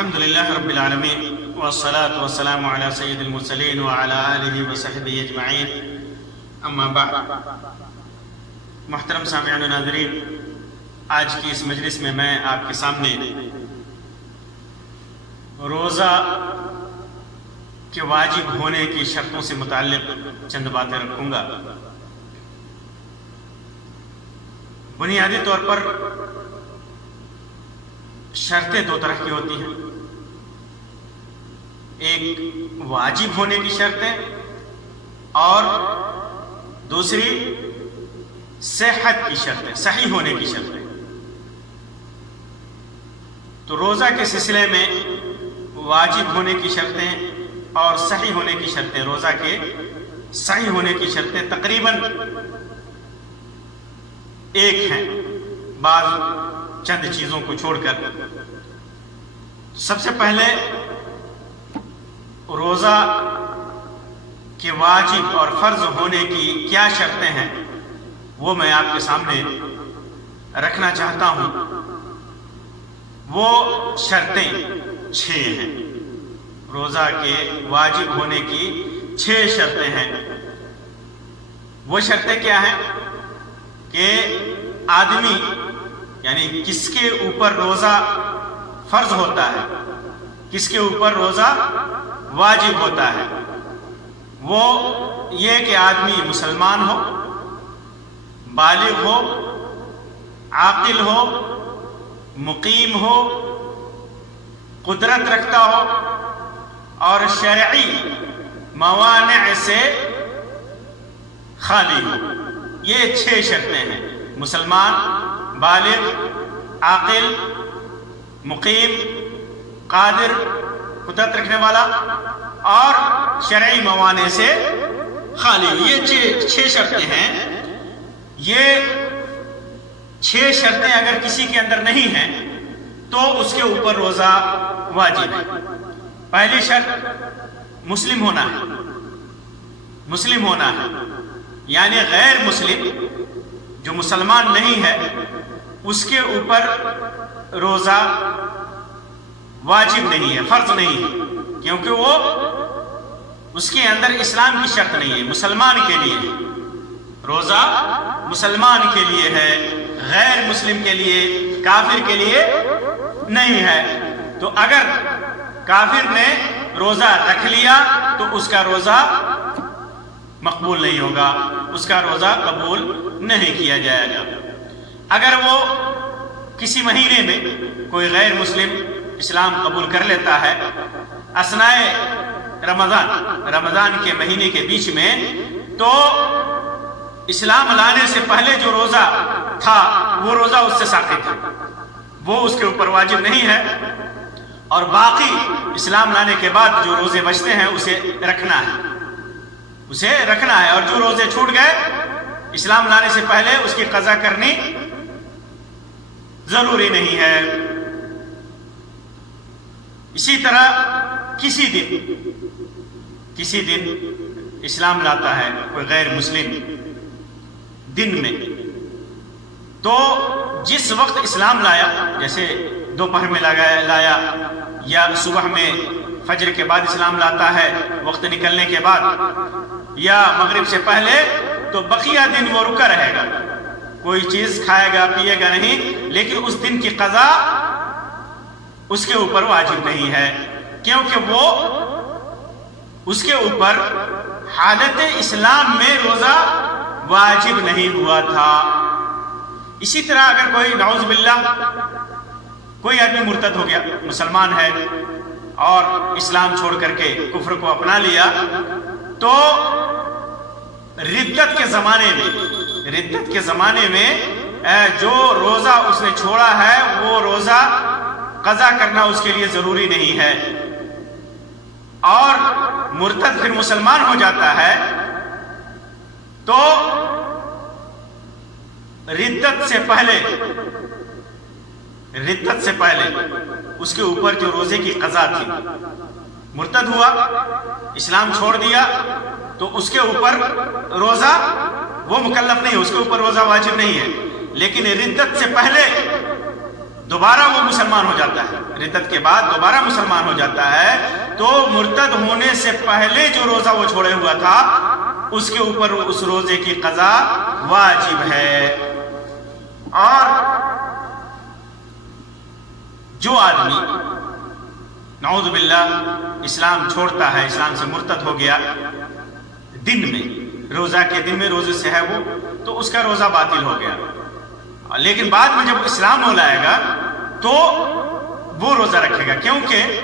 الحمد للہ رب العالمین والصلاة والسلام علی سید المرسلین وعلی آلہ وصحبہ اجمعین، اما بعد۔ محترم سامعین و ناظرین، آج کی اس مجلس میں آپ کے سامنے روزہ کے واجب ہونے کی شرطوں سے متعلق چند باتیں رکھوں گا۔ بنیادی طور پر شرطیں دو طرح کی ہوتی ہیں، ایک واجب ہونے کی شرطیں اور دوسری صحت کی شرطیں، صحیح ہونے کی شرطیں۔ تو روزہ کے سلسلے میں واجب ہونے کی شرطیں اور صحیح ہونے کی شرطیں، روزہ کے صحیح ہونے کی شرطیں تقریباً ایک ہیں، بعض چند چیزوں کو چھوڑ کر۔ سب سے پہلے روزہ کے واجب اور فرض ہونے کی کیا شرطیں ہیں وہ میں آپ کے سامنے رکھنا چاہتا ہوں۔ وہ شرطیں 6 ہیں، روزہ کے واجب ہونے کی 6 شرطیں ہیں۔ وہ شرطیں کیا ہیں کہ آدمی یعنی کس کے اوپر روزہ فرض ہوتا ہے، کس کے اوپر روزہ واجب ہوتا ہے، وہ یہ کہ آدمی مسلمان ہو، بالغ ہو، عاقل ہو، مقیم ہو، قدرت رکھتا ہو اور شرعی موانع سے خالی ہو۔ یہ 6 شرطیں ہیں، مسلمان، بالغ، عاقل، مقیم، قادر، قدرت رکھنے والا اور شرعی موانع سے خالی ہو۔ یہ 6 شرطیں ہیں۔ یہ 6 شرطیں اگر کسی کے اندر نہیں ہیں تو اس کے اوپر روزہ واجب ہے۔ پہلی شرط مسلم ہونا ہے، مسلم ہونا ہے، یعنی غیر مسلم جو مسلمان نہیں ہے اس کے اوپر روزہ واجب نہیں ہے، فرض نہیں ہے، کیونکہ وہ اس کے اندر اسلام کی شرط نہیں ہے۔ مسلمان کے لیے ہے روزہ، مسلمان کے لیے ہے، غیر مسلم کے لیے، کافر کے لیے نہیں ہے۔ تو اگر کافر نے روزہ رکھ لیا تو اس کا روزہ مقبول نہیں ہوگا، اس کا روزہ قبول نہیں کیا جائے گا۔ اگر وہ کسی مہینے میں کوئی غیر مسلم اسلام قبول کر لیتا ہے اثناء رمضان کے مہینے کے بیچ میں، تو اسلام لانے سے پہلے جو روزہ تھا وہ روزہ اس سے ساقط ہے، وہ اس کے اوپر واجب نہیں ہے، اور باقی اسلام لانے کے بعد جو روزے بچتے ہیں اسے رکھنا ہے، اسے رکھنا ہے۔ اور جو روزے چھوٹ گئے اسلام لانے سے پہلے اس کی قضا کرنی ضروری نہیں ہے۔ اسی طرح کسی دن اسلام لاتا ہے کوئی غیر مسلم دن میں، تو جس وقت اسلام لایا، جیسے دوپہر میں لایا یا صبح میں فجر کے بعد اسلام لاتا ہے وقت نکلنے کے بعد یا مغرب سے پہلے، تو بقیہ دن وہ رکا رہے گا، کوئی چیز کھائے گا پیے گا نہیں، لیکن اس دن کی قضا اس کے اوپر واجب نہیں ہے، کیونکہ وہ اس کے اوپر حالت اسلام میں روزہ واجب نہیں ہوا تھا۔ اسی طرح اگر کوئی نعوذ باللہ کوئی آدمی مرتد ہو گیا، مسلمان ہے اور اسلام چھوڑ کر کے کفر کو اپنا لیا، تو ردت کے زمانے میں جو روزہ اس نے چھوڑا ہے وہ روزہ قضا کرنا اس کے لیے ضروری نہیں ہے، اور مرتد پھر مسلمان ہو جاتا ہے تو ردت سے پہلے اس کے اوپر جو روزے کی قضا تھی، مرتد ہوا، اسلام چھوڑ دیا، تو اس کے اوپر روزہ وہ مکلف نہیں ہے، اس کے اوپر روزہ واجب نہیں ہے، لیکن ردت سے پہلے دوبارہ وہ مسلمان ہو جاتا ہے، ردت کے بعد دوبارہ مسلمان ہو جاتا ہے، تو مرتد ہونے سے پہلے جو روزہ وہ چھوڑے ہوا تھا اس کے اوپر اس روزے کی قضا واجب ہے۔ اور جو آدمی نعوذ باللہ اسلام چھوڑتا ہے، اسلام سے مرتد ہو گیا دن میں، روزہ کے دن میں روزے سے ہے وہ، تو اس کا روزہ باطل ہو گیا، لیکن بعد میں جب اسلام ہو لائے گا تو وہ روزہ رکھے گا، کیونکہ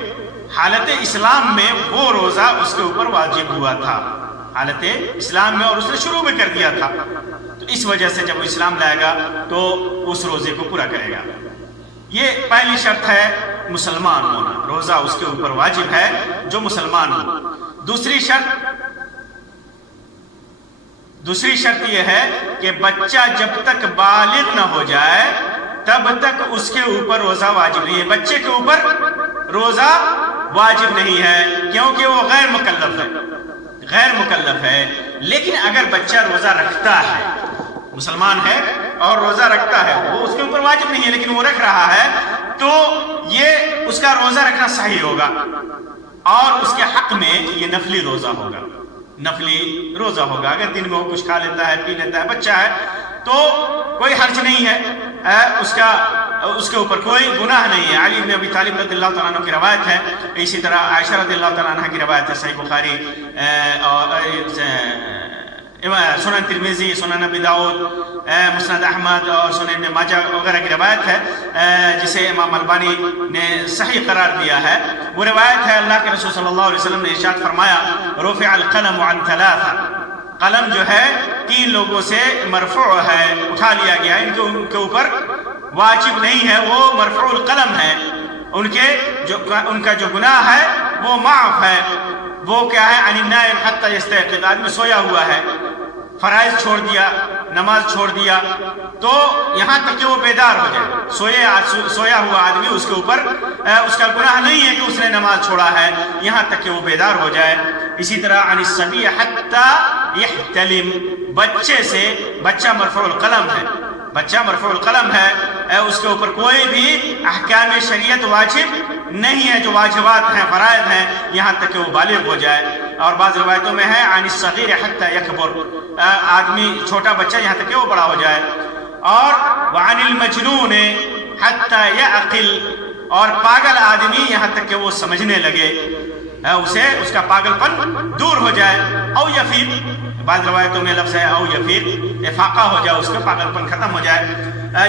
حالت اسلام میں وہ روزہ اس کے اوپر واجب ہوا تھا، حالت اسلام میں، اور اس نے شروع میں کر دیا تھا، تو اس وجہ سے جب وہ اسلام لائے گا تو اس روزے کو پورا کرے گا۔ یہ پہلی شرط ہے مسلمان ہونا، روزہ اس کے اوپر واجب ہے جو مسلمان ہو۔ دوسری شرط یہ ہے کہ بچہ جب تک بالغ نہ ہو جائے تب تک اس کے اوپر روزہ واجب نہیں ہے، بچے کے اوپر روزہ واجب نہیں ہے کیونکہ وہ غیر مکلف ہے۔ لیکن اگر بچہ روزہ رکھتا ہے، مسلمان ہے اور روزہ رکھتا ہے، وہ اس کے اوپر واجب نہیں ہے لیکن وہ رکھ رہا ہے، تو یہ اس کا روزہ رکھنا صحیح ہوگا، اور اس کے حق میں یہ نفلی روزہ ہوگا، نفلی روزہ ہوگا۔ اگر دن میں وہ کچھ کھا لیتا ہے، پی لیتا ہے، بچہ ہے، تو کوئی حرج نہیں ہے، اس کے اوپر کوئی گناہ نہیں ہے۔ علی بن ابی طالب رضی اللہ تعالیٰ عنہ کی روایت ہے، اسی طرح عائشہ رضی اللہ تعالیٰ عنہ کی روایت ہے، صحیح بخاری اور سنن ترمذی، سنن ابی داؤد، مسند احمد اور سنن ابن ماجہ وغیرہ کی روایت ہے، جسے امام البانی نے صحیح قرار دیا ہے۔ وہ روایت ہے، اللہ کے رسول صلی اللہ علیہ وسلم نے ارشاد فرمایا، رفع القلم عن ثلاثہ، قلم جو ہے 3 لوگوں سے مرفوع ہے، اٹھا لیا گیا، ان کے اوپر واجب نہیں ہے، وہ مرفوع القلم ہے، ان کا جو گناہ ہے وہ معاف ہے۔ وہ کیا ہے؟ عن النائم حتی یستیقظ، آدمی سویا ہوا ہے، فرائض چھوڑ دیا، نماز چھوڑ دیا، تو یہاں تک کہ وہ بیدار ہو جائے، سویا ہوا آدمی، اس کے اوپر اس کا گناہ نہیں ہے کہ اس نے نماز چھوڑا ہے، یہاں تک کہ وہ بیدار ہو جائے۔ اسی طرح عن الصبی حتی یحتلم، بچے سے، بچہ مرفوع القلم ہے، بچہ مرفوع القلم ہے، اس کے اوپر کوئی بھی احکام شریعت واجب نہیں ہے، جو واجبات ہیں، فرائض ہیں، یہاں تک کہ وہ بالغ ہو جائے۔ اور بعض روایتوں میں ہے عن الصغیر حتی یکبر، آدمی چھوٹا بچہ یہاں تک کہ وہ بڑا ہو جائے۔ اور وعن المجنون حتی یعقل، اور پاگل آدمی یہاں تک کہ وہ سمجھنے لگے، اس کا پاگل پن دور ہو جائے۔ او یفیق، بعض روایتوں میں لفظ ہے او یفیق، افاقہ ہو جائے، اس کا پاگل پن ختم ہو جائے،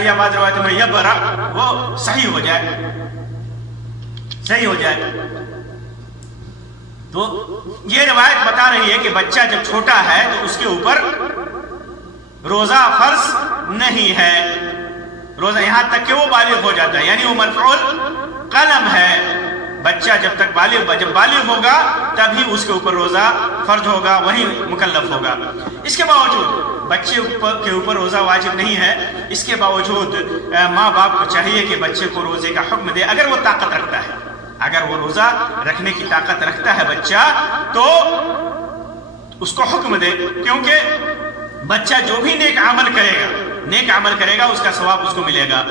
یا بعض روایتوں میں یبرأ، وہ صحیح ہو جائے، صحیح ہو جائے۔ تو یہ روایت بتا رہی ہے کہ بچہ جب چھوٹا ہے تو اس کے اوپر روزہ فرض نہیں ہے، روزہ یہاں تک کہ وہ بالغ ہو جاتا ہے، یعنی وہ مرفوع القلم ہے۔ بچہ جب بالغ ہوگا تبھی اس کے اوپر روزہ فرض ہوگا، وہی مکلف ہوگا۔ اس کے باوجود بچے کے اوپر روزہ واجب نہیں ہے، اس کے باوجود ماں باپ کو چاہیے کہ بچے کو روزے کا حکم دے، اگر وہ طاقت رکھتا ہے، اگر وہ روزہ رکھنے کی طاقت رکھتا ہے بچہ، تو اس کو حکم دے، کیونکہ بچہ جو بھی نیک عمل کرے گا اس کا ثواب اس کو ملے گا،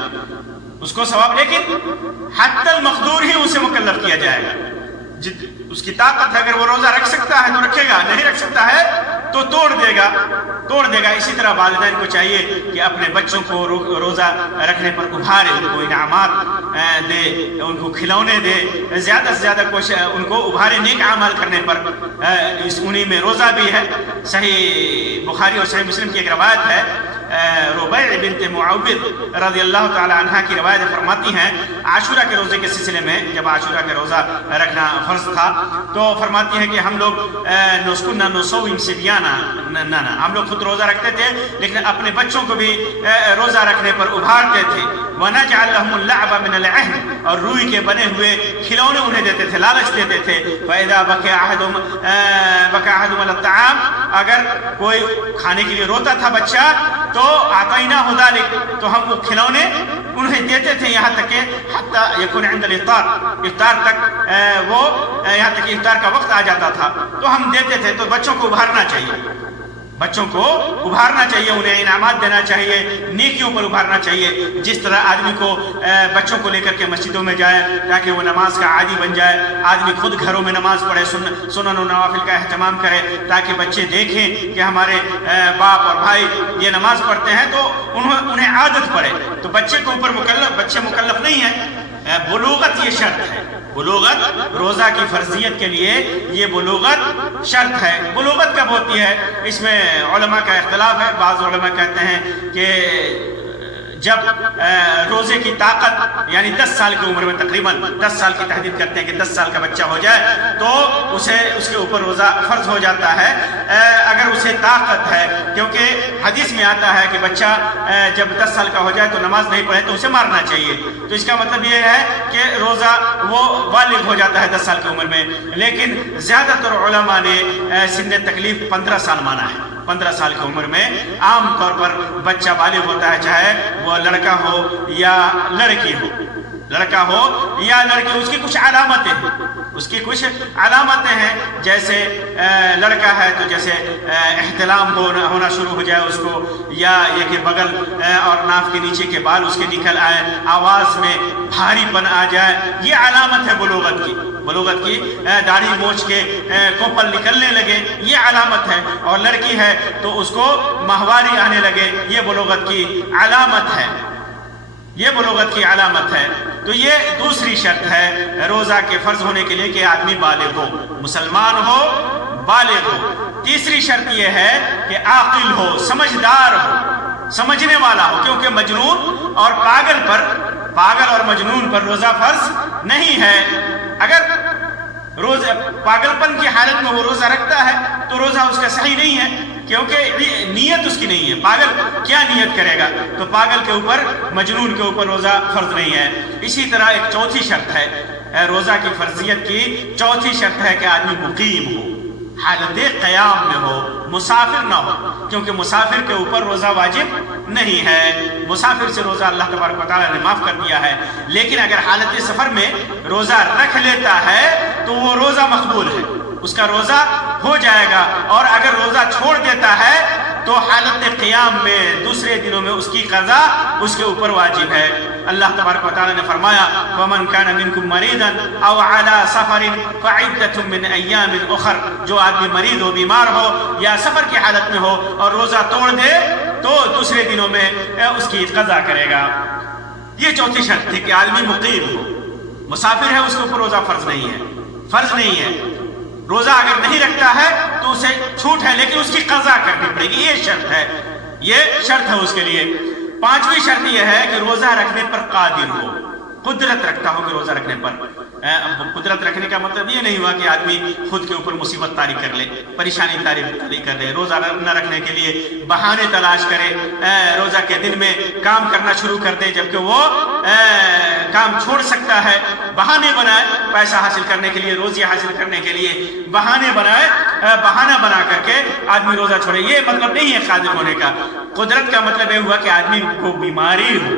اس کو ثواب، لیکن حتی المقدور ہی اسے مکلف کیا جائے گا۔ اس کی طاقت ہے، اگر وہ روزہ رکھ سکتا ہے تو رکھے گا، نہیں رکھ سکتا ہے تو توڑ دے گا۔ اسی طرح والدین کو چاہیے کہ اپنے بچوں کو روزہ رکھنے پر ابھارے، ان کو انعامات دے، ان کو کھلونے دے، زیادہ سے زیادہ ان کو ابھارے نیک اعمال کرنے پر۔ انہی میں روزہ بھی ہے، صحیح بخاری اور صحیح مسلم کی ایک روایت ہے، ربیع بنت معوذ رضی اللہ تعالی عنہ کی روایت فرماتی ہیں، عاشورہ کے روزے کے سلسلے میں، جب عاشورہ کا روزہ رکھنا فرض تھا تو فرماتی ہیں کہ ہم لوگ نسکنا نصوم صبیانا، ہم لوگ خود روزہ رکھتے تھے لیکن اپنے بچوں کو بھی روزہ رکھنے پر ابھارتے تھے۔ وَنَجْعَلْ لَهُمُ اللَّعْبَ مِنَ الْعِهْنِ، اور روئی کے بنے ہوئے کھلونے انہیں دیتے تھے، لالچ دیتے تھے۔ فَإِذَا بَكَى أَحَدُهُمْ عَلَى الطَّعَامِ، اگر کوئی کھانے کے لیے روتا تھا بچہ تو آتَيْنَاهُ ذَلِكَ، تو ہم وہ کھلونے انہیں دیتے تھے، یہاں تک کہ حَتَّى يَكُونَ عِنْدَ الْإِفْطَارِ، افطار تک وہ یہاں تک کہ افطار کا وقت آ جاتا تھا تو ہم دیتے تھے۔ تو بچوں کو ابھارنا چاہیے، بچوں کو ابھارنا چاہیے، انہیں انعامات دینا چاہیے، نیکیوں پر ابھارنا چاہیے. جس طرح آدمی کو بچوں کو لے کر کے مسجدوں میں جائے تاکہ وہ نماز کا عادی بن جائے، آدمی خود گھروں میں نماز پڑھے، سنن و نوافل کا اہتمام کرے تاکہ بچے دیکھیں کہ ہمارے باپ اور بھائی یہ نماز پڑھتے ہیں تو انہیں عادت پڑے. تو بچے کے اوپر بچے مکلف نہیں ہیں، بلوغت یہ شرط ہے. بلوغت روزہ کی فرضیت کے لیے یہ بلوغت شرط ہے. بلوغت کب ہوتی ہے اس میں علماء کا اختلاف ہے. بعض علماء کہتے ہیں کہ جب روزے کی طاقت یعنی 10 سال کی عمر میں، تقریباً 10 سال کی تحدید کرتے ہیں کہ 10 سال کا بچہ ہو جائے تو اس کے اوپر روزہ فرض ہو جاتا ہے اگر اسے طاقت ہے. کیونکہ حدیث میں آتا ہے کہ بچہ جب 10 سال کا ہو جائے تو نماز نہیں پڑھے تو اسے مارنا چاہیے. تو اس کا مطلب یہ ہے کہ روزہ وہ بالغ ہو جاتا ہے 10 سال کی عمر میں. لیکن زیادہ تر علماء نے سن تکلیف 15 سال مانا ہے. 15 سال کی عمر میں عام طور پر بچہ بالغ ہوتا ہے، چاہے وہ لڑکا ہو یا لڑکی ہو. لڑکا ہو یا لڑکی، اس کی کچھ علامتیں ہیں. اس کی کچھ علامتیں ہیں، جیسے لڑکا ہے تو جیسے احتلام ہونا شروع ہو جائے اس کو، یا یہ کہ بغل اور ناف کے نیچے کے بال اس کے نکل آئے، آواز میں بھاری پن آ جائے. یہ علامت ہے بلوغت کی. بلوغت کی داڑھی موچ کے کوپل نکلنے لگے، یہ علامت ہے. اور لڑکی ہے تو اس کو ماہواری آنے لگے، یہ بلوغت کی علامت ہے. یہ بلوغت کی علامت ہے. تو یہ دوسری شرط ہے روزہ کے فرض ہونے کے لیے کہ آدمی بالغ ہو، مسلمان ہو، بالغ ہو. تیسری شرط یہ ہے کہ عاقل ہو، سمجھدار ہو، سمجھنے والا ہو. کیونکہ مجنون اور پاگل اور مجنون پر روزہ فرض نہیں ہے. اگر پاگل پن کی حالت میں وہ روزہ رکھتا ہے تو روزہ اس کا صحیح نہیں ہے، کیونکہ نیت اس کی نہیں ہے. پاگل کیا نیت کرے گا؟ تو پاگل کے اوپر، مجنون کے اوپر روزہ فرض نہیں ہے. اسی طرح ایک چوتھی شرط ہے روزہ کی فرضیت کی. چوتھی شرط ہے کہ آدمی مقیم ہو، حالت قیام میں ہو، مسافر نہ ہو. کیونکہ مسافر کے اوپر روزہ واجب نہیں ہے. مسافر سے روزہ اللہ تبارک و تعالیٰ نے معاف کر دیا ہے. لیکن اگر حالت سفر میں روزہ رکھ لیتا ہے تو وہ روزہ مقبول ہے، اس کا روزہ ہو جائے گا. اور اگر روزہ چھوڑ دیتا ہے تو حالت قیام میں، دوسرے دنوں میں اس کی قضا اس کے اوپر واجب ہے. اللہ تبارک و تعالیٰ نے فرمایا وَمَنْ كَانَ مِنْكُمْ مَرِيضًا أَوْ عَلَى سَفَرٍ فَعِدَّةٌ مِّنْ أَيَّامٍ أُخَرَ. جو آدمی مریض ہو، بیمار ہو یا سفر کی حالت میں ہو اور روزہ توڑ دے تو دوسرے دنوں میں اس کی قضا کرے گا. یہ چوتھی شرط تھی کہ آدمی مقیم ہو. مسافر ہے، اس کے اوپر روزہ فرض نہیں ہے، فرض نہیں ہے. روزہ اگر نہیں رکھتا ہے تو اسے چھوٹ ہے، لیکن اس کی قضا کرنی پڑے گی. یہ شرط ہے، یہ شرط ہے اس کے لیے. پانچویں شرط یہ ہے کہ روزہ رکھنے پر قادر ہو، قدرت رکھتا ہو کہ روزہ رکھنے پر. قدرت رکھنے کا مطلب یہ نہیں ہوا کہ آدمی خود کے اوپر مصیبت طاری کر لے، پریشانی طاری کر لے، روزہ نہ رکھنے کے لیے بہانے تلاش کرے، روزہ کے دن میں کام کرنا شروع کر دے جبکہ وہ کام چھوڑ سکتا ہے. بہانے بنائے پیسہ حاصل کرنے کے لیے، روزی حاصل کرنے کے لیے بہانے بنائے، بہانہ بنا کر کے آدمی روزہ چھوڑے. یہ مطلب نہیں ہے قادر ہونے کا. قدرت کا مطلب یہ ہوا کہ آدمی کو بیماری ہو،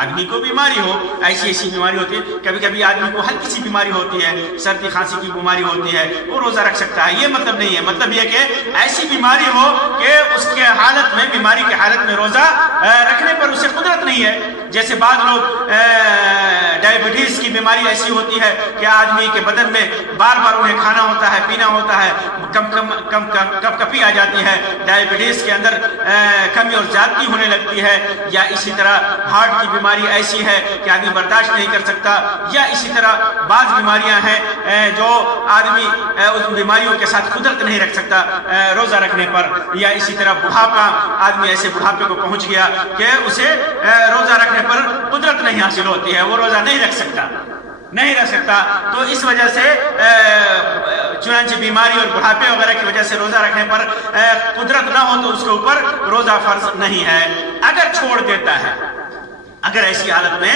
آدمی کو بیماری ہو. ایسی بیماری ہوتی ہے، کبھی کبھی آدمی کو ہلکی سی بیماری ہوتی ہے، سردی کھانسی کی بیماری ہوتی ہے، وہ روزہ رکھ سکتا ہے. یہ مطلب نہیں ہے. مطلب یہ کہ ایسی بیماری ہو کہ اس کے حالت میں، بیماری کی حالت میں روزہ رکھنے پر اسے قدرت نہیں ہے. جیسے بعض لوگ ڈائبٹیز کی بیماری ایسی ہوتی ہے کہ آدمی کے بدن میں بار بار انہیں کھانا ہوتا ہے، پینا ہوتا ہے، کم کپی آ جاتی ہے، ڈائبٹیز کے اندر کمی اور زیادتی ہونے لگتی ہے. یا اسی طرح ہارٹ کی بیماری ایسی ہے کہ آدمی برداشت نہیں کر سکتا. یا اسی طرح بعض بیماریاں ہیں جو آدمی اس بیماریوں کے ساتھ قدرت نہیں رکھ سکتا روزہ رکھنے پر. یا اسی طرح بڑھاپا، آدمی ایسے بڑھاپے کو پہنچ گیا کہ اسے روزہ رکھنے پر قدرت نہیں حاصل ہوتی ہے، وہ روزہ نہیں رکھ سکتا. تو اس وجہ سے چنانچہ بیماری اور بڑھاپے وغیرہ کی وجہ سے روزہ رکھنے پر قدرت نہ ہو تو اس کے اوپر روزہ فرض نہیں ہے. اگر چھوڑ دیتا ہے، اگر ایسی حالت میں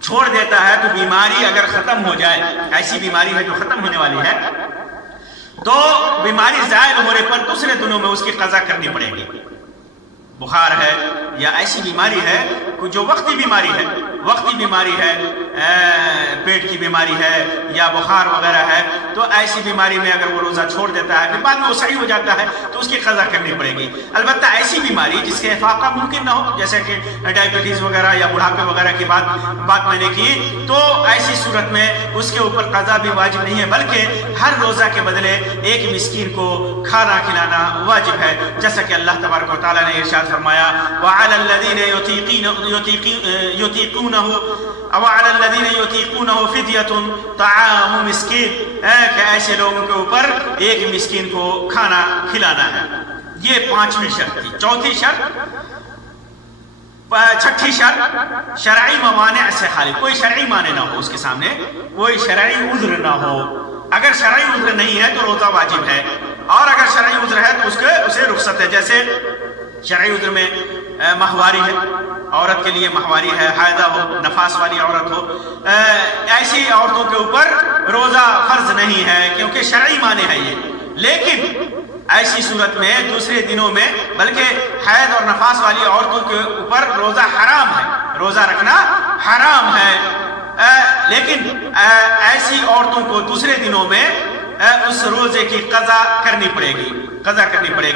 چھوڑ دیتا ہے تو بیماری اگر ختم ہو جائے، ایسی بیماری ہے جو ختم ہونے والی ہے، تو بیماری زائل ہونے پر دوسرے دنوں میں اس کی قضا کرنی پڑے گی. بخار ہے یا ایسی بیماری ہے جو وقتی بیماری ہے، پیٹ کی بیماری ہے یا بخار وغیرہ ہے، تو ایسی بیماری میں اگر وہ روزہ چھوڑ دیتا ہے پھر بعد میں وہ صحیح ہو جاتا ہے تو اس کی قضا کرنی پڑے گی۔ البتہ ایسی بیماری جس کے افاقہ ممکن نہ ہو، جیسے کہ ڈائبٹیز وغیرہ یا بڑھاپے وغیرہ کی بات میں نے کی، تو ایسی صورت میں اس کے اوپر قضا بھی واجب نہیں ہے، بلکہ ہر روزہ کے بدلے ایک مسکین کو کھانا کھلانا واجب ہے، جیسا کہ اللہ تبارک و تعالیٰ نے ارشاد فرمایا وَعَلَى الَّذِينَ يُطِيقُونَهُ فِدْيَةٌ طَعَامُ مِسْكِينٍ، کہ ایسے لوگوں کے اوپر ایک مسکین کو کھانا کھلانا ہے۔ یہ پانچویں شرط تھی۔ چوتھی شرط، چھٹی شرط، شرعی موانع سے خالی، کوئی شرعی مانع نہ ہو اس کے سامنے، کوئی شرعی عذر نہ ہو۔ اگر شرعی عذر نہیں ہے تو روزہ واجب ہے، اور اگر شرعی عذر ہے تو اسے رخصت ہے۔ جیسے شرعی عذر میں ماہواری ہے، عورت کے لیے ماہواری ہے، حائضہ ہو، نفاس والی عورت ہو، ایسی عورتوں کے اوپر روزہ فرض نہیں ہے کیونکہ شرعی معنی ہے یہ۔ لیکن ایسی صورت میں دوسرے دنوں میں بلکہ حیض اور نفاس والی عورتوں کے اوپر روزہ حرام ہے، روزہ رکھنا حرام ہے، لیکن ایسی عورتوں کو دوسرے دنوں میں اس روزے کی قضا کرنی پڑے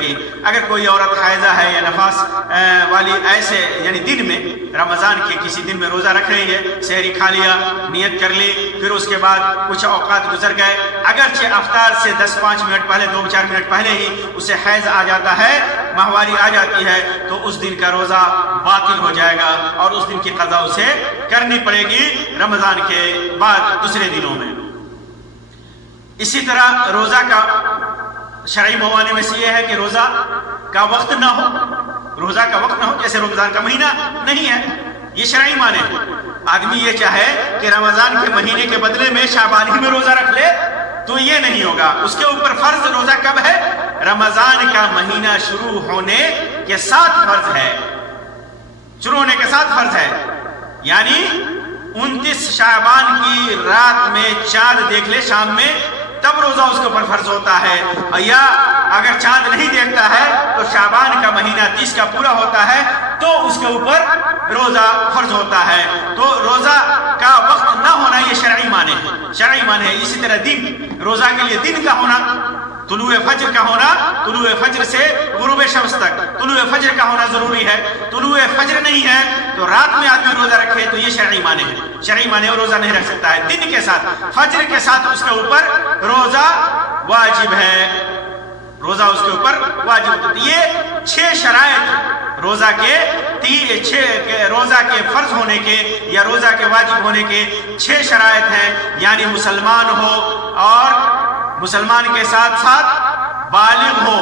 گی۔ اگر کوئی عورت حائضہ ہے یا نفاس والی ایسے یعنی دن میں، رمضان کے کسی دن میں روزہ رکھ رہی ہے، سحری کھا لیا، نیت کر لی، پھر اس کے بعد کچھ اوقات گزر گئے، اگرچہ افطار سے 10-5 منٹ پہلے، 2-4 منٹ پہلے ہی اسے حیض آ جاتا ہے، ماہواری آ جاتی ہے، تو اس دن کا روزہ باطل ہو جائے گا اور اس دن کی قضا اسے کرنی پڑے گی رمضان کے بعد دوسرے دنوں میں۔ اسی طرح روزہ کا شرعی موانع میں سے یہ ہے کہ روزہ کا وقت نہ ہو، جیسے رمضان کا مہینہ نہیں ہے، یہ شرعی معنی ہے۔ آدمی یہ چاہے کہ رمضان کے مہینے کے بدلے میں شعبان ہی میں روزہ رکھ لے تو یہ نہیں ہوگا، اس کے اوپر فرض روزہ کب ہے؟ رمضان کا مہینہ شروع ہونے کے ساتھ فرض ہے، یعنی 29 شعبان کی رات میں چاند دیکھ لے شام میں، تب روزہ اس کے اوپر فرض ہوتا ہے، یا اگر چاند نہیں دیکھتا ہے تو شعبان کا مہینہ 30 کا پورا ہوتا ہے تو اس کے اوپر روزہ فرض ہوتا ہے۔ تو روزہ کا وقت نہ ہونا یہ شرعی معنی ہے۔ اسی طرح روزہ کے لیے دن کا ہونا، طلوع فجر کا ہونا، طلوع فجر سے غروب شمس تک طلوع فجر کا ہونا ضروری ہے۔ طلوع فجر نہیں ہے تو رات میں آدمی روزہ رکھے تو یہ شرعی معنی ہے، روزہ نہیں رکھ سکتا ہے۔ دن کے ساتھ، فجر کے ساتھ اس کے اوپر روزہ واجب ہے، یہ 6 شرائط روزہ کے فرض ہونے کے یا روزہ کے واجب ہونے کے 6 شرائط ہیں، یعنی مسلمان ہو اور مسلمان کے ساتھ ساتھ بالغ ہو،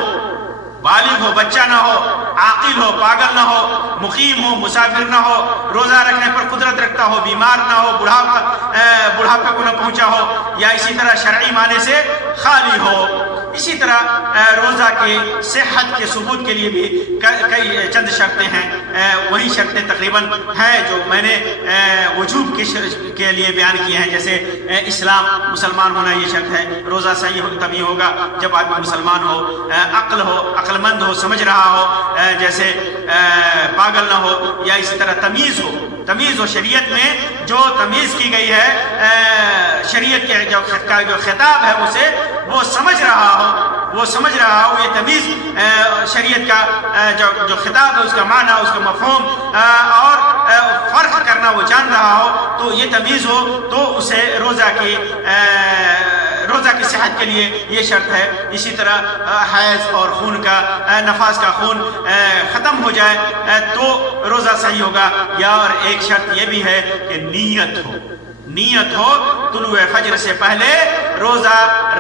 بچہ نہ ہو، عاقل ہو، پاگل نہ ہو، مقیم ہو، مسافر نہ ہو، روزہ رکھنے پر قدرت رکھتا ہو، بیمار نہ ہو، بڑھاپے کو نہ پہنچا ہو، یا اسی طرح شرعی معنی سے خالی ہو۔ اسی طرح روزہ کی صحت کے ثبوت کے لیے بھی کئی چند شرطیں ہیں، وہی شرطیں تقریباً ہیں جو میں نے وجوب کے لیے بیان کیے ہیں، جیسے اسلام، مسلمان ہونا یہ شرط ہے، روزہ صحیح تبھی ہوگا جب آدمی مسلمان ہو، عقل مند ہو، سمجھ رہا ہو، جیسے پاگل نہ ہو، یا اسی طرح تمیز ہو، شریعت میں جو تمیز کی گئی ہے، شریعت کے جو خطاب ہے اسے وہ سمجھ رہا ہو، یہ تمیز شریعت کا جو خطاب ہے اس کا معنی، اس کا مفہوم اور فرق کرنا وہ جان رہا ہو، تو یہ تمیز ہو تو اسے روزہ کی صحت کے لیے یہ شرط ہے۔ اسی طرح حیض اور نفاس کا خون ختم ہو جائے تو روزہ صحیح ہوگا، یا اور ایک شرط یہ بھی ہے کہ نیت ہو، طلوع فجر سے پہلے روزہ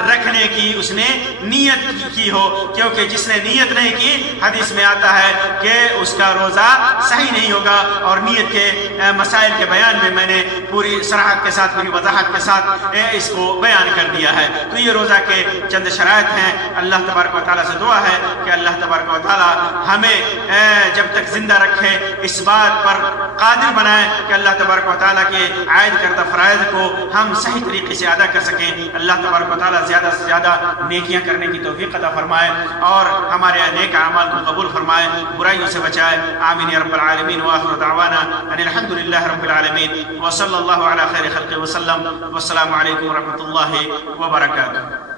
رکھنے کی اس نے نیت کی ہو، کیونکہ جس نے نیت نہیں کی حدیث میں آتا ہے کہ اس کا روزہ صحیح نہیں ہوگا، اور نیت کے مسائل کے بیان میں نے پوری صراحت کے ساتھ، پوری وضاحت کے ساتھ اس کو بیان کر دیا ہے۔ تو یہ روزہ کے چند شرائط ہیں۔ اللہ تبارک و تعالیٰ سے دعا ہے کہ اللہ تبارک و تعالیٰ ہمیں جب تک زندہ رکھے اس بات پر قادر بنائے کہ اللہ تبارک و تعالیٰ کے عائد کردہ فرائض کو ہم صحیح طریقے سے ادا کر سکیں۔ اللہ اللہ تبارک و تعالیٰ زیادہ سے زیادہ نیکیاں کرنے کی توفیق عطا فرمائے اور ہمارے نیک اعمال کو قبول فرمائے، برائیوں سے بچائے، آمین یا رب العالمین۔ وآخر دعوانا ان الحمد للہ رب العالمین، وصلی اللہ علی خیر خلق وسلم، والسلام علیکم ورحمۃ اللہ وبرکاتہ۔